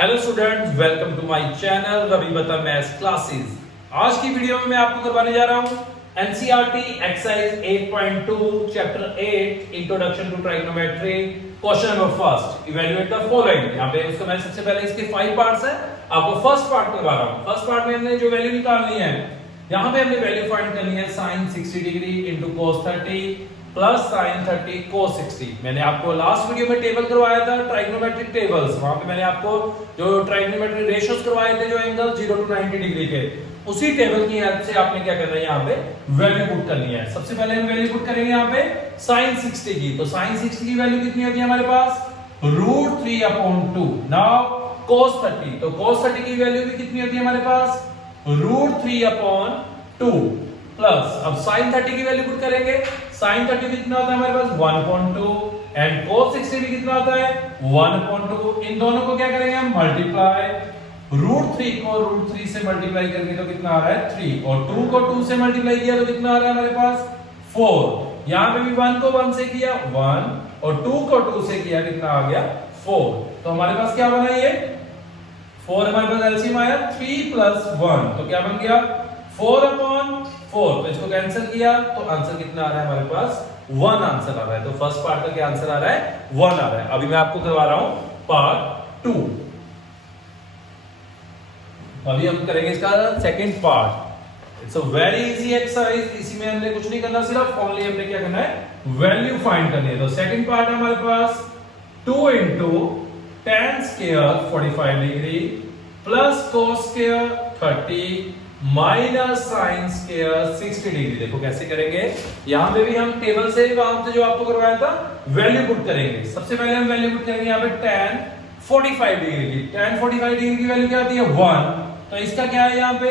Hello students, welcome to my channel Ravi Bata maths classes. आज की video में मैं आपको करवाने जा रहा हूं NCERT exercise 8.2 chapter 8 introduction to trigonometry question number first evaluate the following. यहां पे उसका मैं सबसे पहले इसके 5 पार्ट्स है, आपको फर्स्ट पार्ट करवा रहा हूं। फर्स्ट पार्ट में हमने जो वैल्यू निकालनी है, यहां पे हमने वैल्यू फाइंड करनी है sin 60 degree into cos 30 plus sin 30 cos 60। मैंने आपको लास्ट वीडियो में टेबल करवाया था ट्राइगोनोमेट्रिक टेबल्स, वहां पे मैंने आपको जो ट्राइगोनोमेट्रिक रेशियोज करवाए थे जो एंगल 0 टू 90 डिग्री के, उसी टेबल की हेल्प से आपने क्या करना है, यहाँ पे वैल्यू पुट करनी है। सबसे पहले हम वैल्यू पुट करेंगे यहाँ पे sin 60 की। तो sin 60 की वैल्यू कितनी होती है हमारे पास, √3/2। नाउ cos 30, तो cos 30 की वैल्यू भी कितनी होती है हमारे पास, √3/2 प्लस अब sin 30 की वैल्यू पुट करेंगे। sin 30 कितना होता है हमारे पास 1/2 एंड cos 60 भी कितना होता है 1/2। इन दोनों को क्या करेंगे हम, मल्टीप्लाई। √3 को √3 से मल्टीप्लाई करेंगे तो कितना आ रहा है 3, और 2 को 2 से मल्टीप्लाई किया तो कितना आ रहा है हमारे पास 4। यहां पे भी 1 को 1 से किया 1, और 2 को 2 से किया कितना आ गया 4। तो हमारे पास क्या बना, ये 4 हमारे पास एलसीएम आया 3 + 1, तो क्या बन गया 4/4। तो इसको कैंसिल किया तो आंसर कितना आ रहा है हमारे पास 1 आंसर आ रहा है। तो फर्स्ट पार्ट का क्या आंसर आ रहा है 1 आ रहा है। अभी मैं आपको करवा रहा हूं पार्ट 2। अभी हम करेंगे इसका second part. It's a very easy exercise, इसी में हमने कुछ नहीं करना, सिर्फ ओनली हमने क्या करना है वैल्यू फाइंड करनी है। तो सेकंड पार्ट है हमारे पास 2 * tan square 45 degree plus cos square 30 minus sin square 60 degree. देखो कैसे करेंगे, यहां पे भी हम टेबल से वहां से जो आपको करवाया था वैल्यू पुट करेंगे। सबसे पहले हम वैल्यू पुट करेंगे यहाँ पे tan 45 डिग्री की। tan 45 डिग्री की वैल्यू क्या आती है 1, तो इसका क्या है यहाँ पे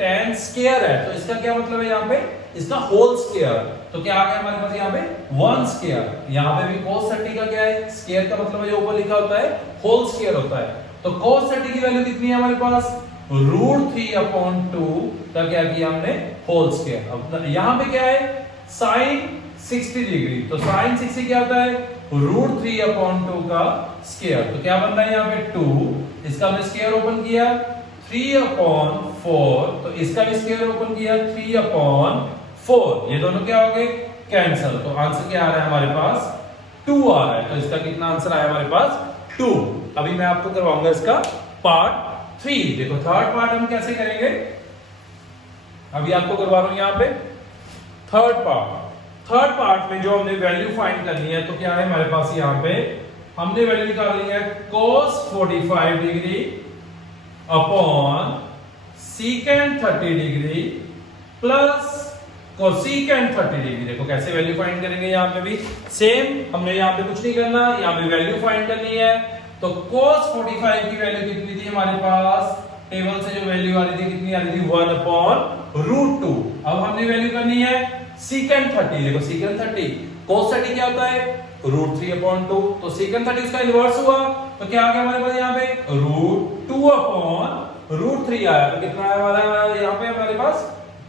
tan स्क्वायर है, तो इसका क्या मतलब है यहाँ पे, इसका होल स्क्वायर। तो क्या आ गया हमारे पास यहाँ पे 1 स्क्वायर। यहाँ पे भी cos 30 का क्या है, स्क्वायर का मतलब है जो ऊपर लिखा होता है होल स्क्वायर होता है। तो cos 30 की वैल्यू कितनी है हमारे पास, √3/2 का क्या किया हमने होल स्क्वायर। अब यहां पे क्या है sin 60 डिग्री, तो sin 60 क्या होता है √3/2 का स्क्वायर। तो क्या बन रहा है यहाँ पे 2, इसका हमने स्क्वायर ओपन किया 3/4, तो इसका भी स्क्वायर ओपन किया 3/4। ये दोनों क्या हो गए कैंसिल, तो आंसर क्या आ रहा है हमारे पास 2 आ रहा है। तो इसका कितना आंसर आया हमारे पास 2। अभी मैं आपको करवाऊंगा इसका पार्ट 3। देखो थर्ड पार्ट हम कैसे करेंगे, अभी आपको करवा रहा हूं यहां पे थर्ड पार्ट। थर्ड पार्ट में जो हमने वैल्यू फाइंड करनी है, तो क्या है हमारे पास यहाँ पे हमने वैल्यू निकालनी है cos 45 degree upon secant 30 degree plus cosecant 30 degree. देखो कैसे वैल्यू फाइंड करेंगे, यहाँ पे भी सेम, हमने यहाँ पे कुछ नहीं करना, यहाँ पे वैल्यू फाइंड करनी है। तो cos 45 की वैल्यू कितनी थी हमारे पास, टेबल से जो वैल्यू आ रही थी कितनी आ रही थी 1/√2। अब हमने वैल्यू करनी है secant 30। देखो secant 30 cos 30 क्या होता है √3/2, तो secant 30 इसका इनवर्स हुआ तो क्या आ गया हमारे पास यहाँ पे √2/√3 आया। तो कितना आया हमारा यहाँ पे हमारे पास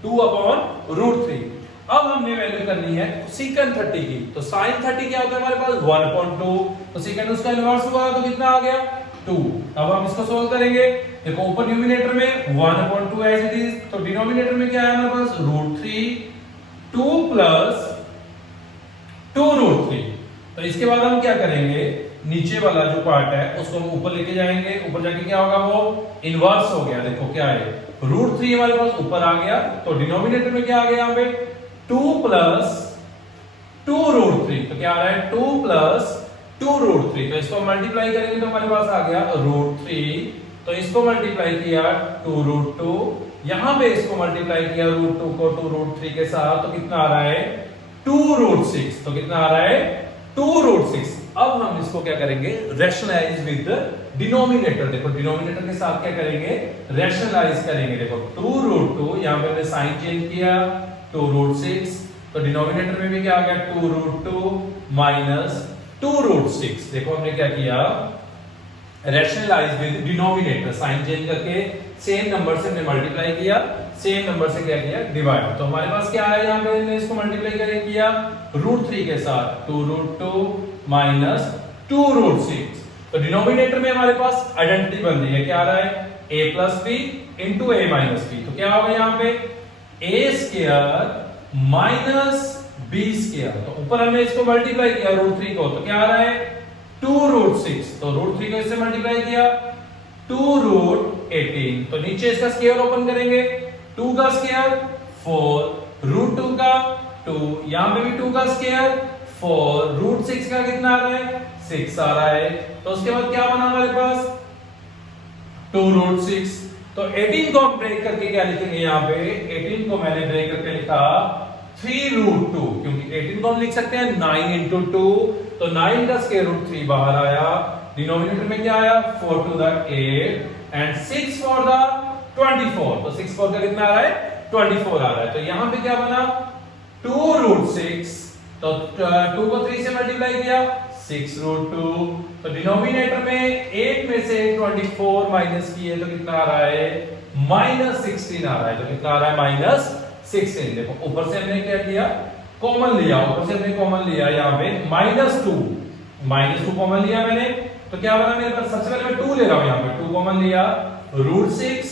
2/√3। अब हमने वैल्यू करनी है secant 30 की। तो sin 30 क्या होता है हमारे पास 1/2, तो secant उसका इनवर्स हुआ तो कितना आ गया 2। अब हम इसको सोल्व करेंगे। देखो ऊपर न्यूमरेटर में 1/2 एज इट इज, तो डिनोमिनेटर में क्या है हमारे पास √3 2 प्लस 2√3। तो इसके बाद हम क्या करेंगे, नीचे वाला जो पार्ट है उसको हम ऊपर लेके जाएंगे। ऊपर जाके क्या होगा, वो इनवर्स हो गया। देखो क्या है √3 हमारे पास ऊपर आ गया, तो डिनोमिनेटर में क्या आ गया यहाँ पे 2 प्लस 2√3। तो क्या आ रहा है 2 प्लस 2√3। तो इसको मल्टीप्लाई करेंगे तो हमारे पास आ गया √3, तो इसको मल्टीप्लाई किया 2√2, यहां पे इसको मल्टीप्लाई किया √2 को 2√3 के साथ, तो कितना आ रहा है 2√6। तो कितना आ रहा है 2√6। अब हम इसको क्या करेंगे रैशनलाइज विद डिनोमिनेटर। देखो डिनोमिनेटर के साथ क्या करेंगे रैशनलाइज करेंगे। देखो 2√2 यहां पे हमने साइन चेंज किया 2√6, तो डिनोमिनेटर में भी क्या आ गया 2√2 माइनस 2√6। देखो हमने क्या किया rationalise with denominator, sign change करके सेम नंबर से हमने मल्टीप्लाई किया, सेम नंबर से क्या किया डिवाइड। तो हमारे पास क्या है यहाँ पे हमने इसको मल्टीप्लाई किया √3 के साथ 2√2 माइनस 2√6। तो डिनोमिनेटर में हमारे पास आइडेंटिटी बन रही है, क्या आ रहा है a plus B into A minus B. तो क्या होगा यहाँ पे a square minus B square, तो ऊपर हमने इसको मल्टीप्लाई किया रूट 3 को, तो क्या आ रहा है 2 रूट 6, तो रूट 3 को इससे मल्टीप्लाई किया 2 रूट 18, तो नीचे इसका स्क्वायर ओपन करेंगे, 2 का स्क्वायर 4, रूट 2 का 2, यहां पे भी 2 का स्क्वायर 4, रूट 6 का कितना आ रहा है 6 आ रहा है। तो उसके बाद क्या बना हमारे पास 2 रूट 6, तो 18 को हम ब्रेक करके क्या लिखेंगे, यहाँ पे 18 को मैंने ब्रेक करके लिखा 3 रूट 2, क्योंकि 18 को हम लिख सकते हैं 9 इंटू 2, तो 9 का स्क्वायर रूट 3 बाहर आया, डिनोमिनेटर में क्या आया 4 to the 8 and 6 for the 24, तो 6 4 का कितना आ रहा है 24 आ रहा है। तो यहां पे क्या बना 2 रूट 6, तो 2 को 3 से मल्टीप्लाई किया 6 रूट 2, तो डिनोमिनेटर में 8 में से 24 माइनस किए तो कितना आ रहा है माइनस 16 आ रहा है, तो कितना आ रहा है माइनस 16। देखो ऊपर से हमने क्या किया कॉमन लिया, ऊपर से हमने कॉमन लिया यहाँ पे माइनस 2 कॉमन लिया मैंने, तो क्या बना मेरे पास सबसे पहले मैं 2 ले रहा हूं, यहाँ पे 2 कॉमन लिया, रूट 6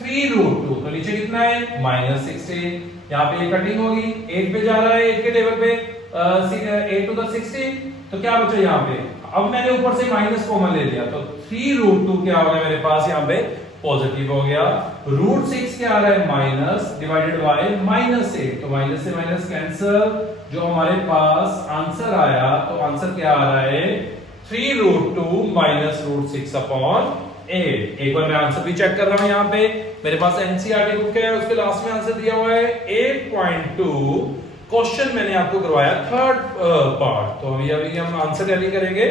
3 रूट 2, तो नीचे कितना है माइनस 16, यहाँ पे ये कटिंग होगी 8 पे जा रहा है, 8 के टेबल पे 8 टू द 16, तो क्या बचा यहाँ पे, अब मैंने ऊपर से माइनस कॉमन ले लिया, तो 3 रूट 2 क्या हो गया मेरे पास यहाँ पे पॉजिटिव हो गया, रूट 6 क्या आ रहा है माइनस डिवाइडेड बाय माइनस 8, तो माइनस से माइनस कैंसिल, जो हमारे पास आंसर आया, तो आंसर क्या आ रहा है 3 रूट 2 माइनस रूट 6 अपॉन 8। एक बार मैं आंसर भी चेक कर रहा हूं, यहाँ पे मेरे पास एनसीईआरटी बुक है, उसके लास्ट में आंसर दिया हुआ है 8.2, क्वेश्चन मैंने आपको करवाया थर्ड पार्ट, तो अभी हम आंसर टैली करेंगे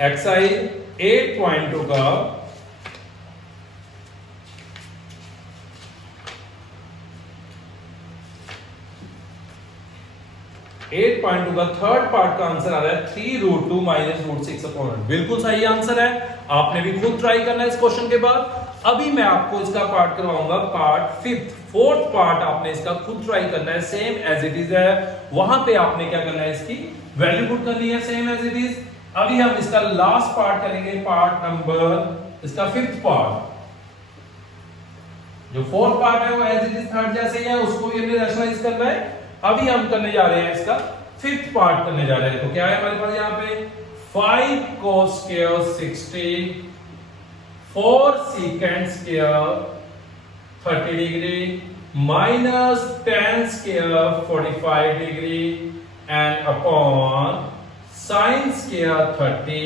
एक्सरसाइज 8.2 का 8.2 का थर्ड पार्ट का आंसर आ रहा है 3 रूट 2 माइनस रूट 6 अपॉन 8। बिल्कुल सही आंसर है, आपने भी खुद ट्राई करना है इस क्वेश्चन के बाद। अभी मैं आपको इसका पार्ट करवाऊंगा पार्ट फोर्थ पार्ट आपने इसका खुद ट्राई करना है, सेम एज इट इज है, वहां पे आपने क्या करना है इसकी वैल्यू पुट करनी है सेम एज इट इज। अभी हम इसका लास्ट पार्ट करेंगे, पार्ट नंबर इसका 5th पार्ट, जो 4th पार्ट है वो एज इट इज थर्ड जैसे ही है, उसको भी हमने रैशनलाइज करना है। अभी हम करने जा रहे हैं इसका 5th पार्ट करने जा रहे हैं, तो क्या है हमारे पास यहाँ पे 5 cos square 60, 4 secant square 30 degree minus 10 square 45 degree and upon sin square 30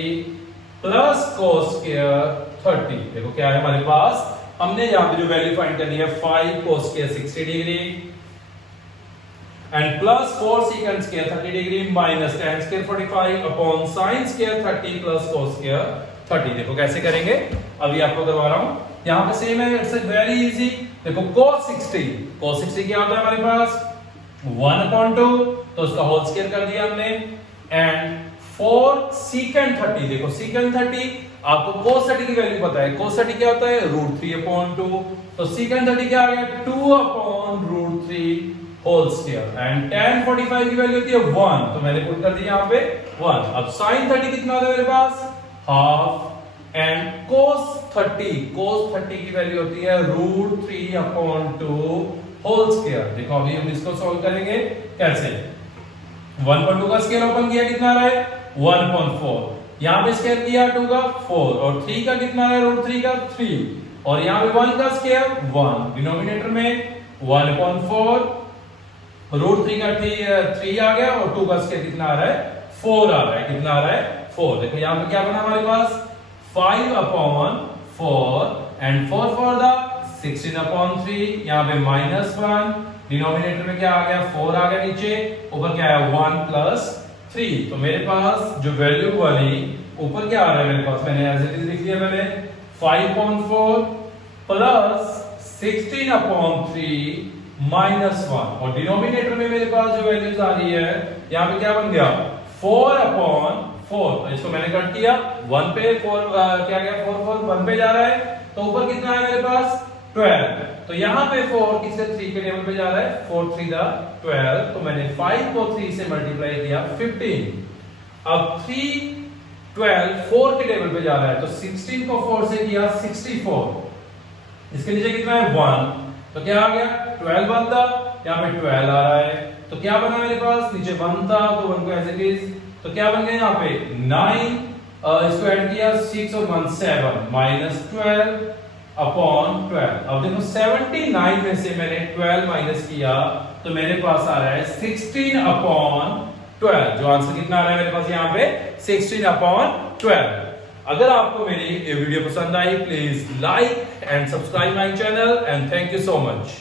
plus cos square 30। देखो क्या है हमारे पास, हमने यहाँ पे जो वैल्यू फाइंड करनी है 5 cos square 60 degree and plus 4 secant square 30 degree minus tan square 45 upon sin square 30 plus cos square 30। देखो कैसे करेंगे, अभी आपको करवा रहा हूं, यहां पे सेम है, इट्स वेरी इजी। देखो cos 60 क्या होता है हमारे पास 1/2, तो उसका होल स्क्वायर कर दिया हमने, एंड 4 secant 30, देखो secant 30 आपको cos 30 की वैल्यू पता है, cos 30 क्या होता है √3/2, तो secant 30 क्या आ गया 2/√3 होल स्क्वायर, एंड tan 45 की वैल्यू होती है 1, तो मैंने पुट कर दिया यहाँ पे 1। अब sin 30 कितना होता है मेरे पास हाफ, एंड cos 30 की वैल्यू होती है √3/2 होल स्क्वायर। देखो अभी हम इसको सॉल्व करेंगे कैसे, 1/2 का स्क्वायर ओपन किया कितना आ रहा है 1/4, यहाँ पे स्क्वायर किया 2 का 4, और 3 का कितना है √3 का 3, और यहाँ पे 1 का स्क्वायर 1, डिनोमिनेटर में 1/4, √3 का 3 आ गया, और 2 का स्क्वायर कितना आ रहा है 4 आ रहा है, कितना आ रहा है 4। देखो यहाँ पे क्या बना हमारे पास 5/4 एंड 4 फॉर द 16/3, यहाँ पे -1, डिनोमिनेटर में क्या आ गया 4 आ गया, नीचे ऊपर क्या है 1 + 3, तो मेरे पास जो वैल्यू वाली ऊपर क्या आ रहा है मेरे पास, मैंने एज इट इज लिख लिया मैंने 5/4 प्लस 16/3 -1, और डिनोमिनेटर में मेरे पास जो वैल्यूज आ रही है यहाँ पे क्या बन गया 4/4, तो इसको मैंने कट किया 1 पे 4 क्या गया 4 1 पे जा रहा है, तो ऊपर कितना है मेरे पास 12, तो यहाँ पे 4 किससे 3 के टेबल पे जा रहा है 4 3 12, तो मैंने 5 को 3 से मल्टीप्लाई किया 15। अब 3 12 4 के टेबल पे जा रहा है, तो 16 को 4 से किया 64, इसके नीचे कितना है 1, तो क्या आ गया 12 बनता, यहाँ पे 12 आ रहा है, तो क्या बना मेरे पास, नीचे 1 था तो 1 को एज इट इज, तो क्या बन गया यहाँ पे 9, इसको ऐड किया 6 और 1 7 माइनस 12 अपॉन 12। अब देखो 79 में से मैंने 12 माइनस किया तो मेरे पास आ रहा है 16 अपॉन 12, जो आंसर कितना आ रहा है मेरे पास यहाँ पे 16 अपॉन 12। अगर आपको मेरी ये वीडियो पसंद आई, please like and subscribe my channel and thank you so much.